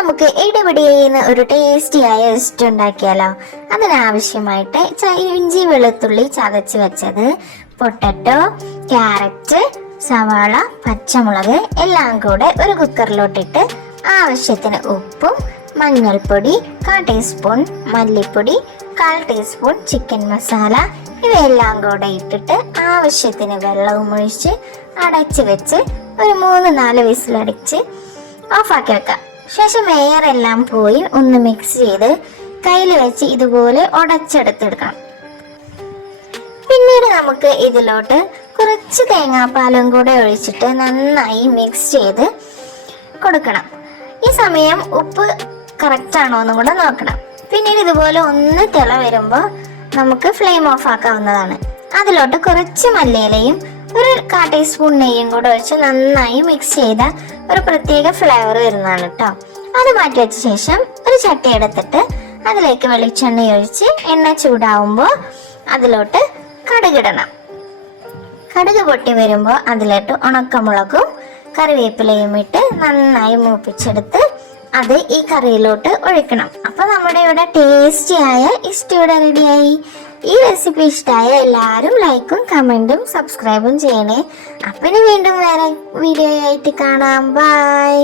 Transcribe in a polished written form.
നമുക്ക് ഇടപെടിയുന്ന ഒരു ടേസ്റ്റിയായ ഇസ്റ്റ് ഉണ്ടാക്കിയാലോ. അതിനാവശ്യമായിട്ട് ഇഞ്ചി വെളുത്തുള്ളി ചതച്ച് വെച്ചത്, പൊട്ടറ്റോ, ക്യാരറ്റ്, സവാള, പച്ചമുളക് എല്ലാം കൂടെ ഒരു കുക്കറിലോട്ടിട്ട് ആവശ്യത്തിന് ഉപ്പും മഞ്ഞൾപ്പൊടി 1/4 ടീസ്പൂൺ, മല്ലിപ്പൊടി 1/4 ടീസ്പൂൺ, ചിക്കൻ മസാല ഇവയെല്ലാം കൂടെ ഇട്ടിട്ട് ആവശ്യത്തിന് വെള്ളവും ഒഴിച്ച് അടച്ച് വെച്ച് ഒരു 3-4 വിസിലടിച്ച് ഓഫാക്കി വെക്കാം. ശേഷം എയറെല്ലാം പോയി ഒന്ന് മിക്സ് ചെയ്ത് കയ്യിൽ വെച്ച് ഇതുപോലെ ഉടച്ചെടുത്തെടുക്കണം. പിന്നീട് നമുക്ക് ഇതിലോട്ട് കുറച്ച് തേങ്ങാപ്പാലും കൂടെ ഒഴിച്ചിട്ട് നന്നായി മിക്സ് ചെയ്ത് കൊടുക്കണം. ഈ സമയം ഉപ്പ് കറക്റ്റ് ആണോ എന്നും കൂടെ നോക്കണം. പിന്നീട് ഇതുപോലെ ഒന്ന് തിള വരുമ്പോൾ നമുക്ക് ഫ്ലെയിം ഓഫ് ആക്കാവുന്നതാണ്. അതിലോട്ട് കുറച്ച് മല്ലിയിലയും ഒരു 1/4 ടീസ്പൂൺ നെയ്യും കൂടെ ഒഴിച്ച് നന്നായി മിക്സ് ചെയ്ത ഒരു പ്രത്യേക ഫ്ലേവർ വരുന്നതാണ് കേട്ടോ. അത് മാറ്റി വെച്ച ശേഷം ഒരു ചട്ടി എടുത്തിട്ട് അതിലേക്ക് വെളിച്ചെണ്ണ ഒഴിച്ച് എണ്ണ ചൂടാവുമ്പോൾ അതിലോട്ട് കടുകിടണം. കടുക് പൊട്ടി വരുമ്പോൾ അതിലോട്ട് ഉണക്കമുളകും കറിവേപ്പിലയും ഇട്ട് നന്നായി മൂപ്പിച്ചെടുത്ത് അത് ഈ കറിയിലോട്ട് ഒഴിക്കണം. അപ്പൊ നമ്മുടെ ഇവിടെ ടേസ്റ്റിയായ ഇസ്റ്റ് ഇവിടെ റെഡിയായി. ഈ റെസിപ്പി ഇഷ്ടമായ എല്ലാവരും ലൈക്കും കമന്റും സബ്സ്ക്രൈബും ചെയ്യണേ. അപ്പൊ ഇനി വീണ്ടും വേറെ വീഡിയോ ആയിട്ട് കാണാം. ബൈ.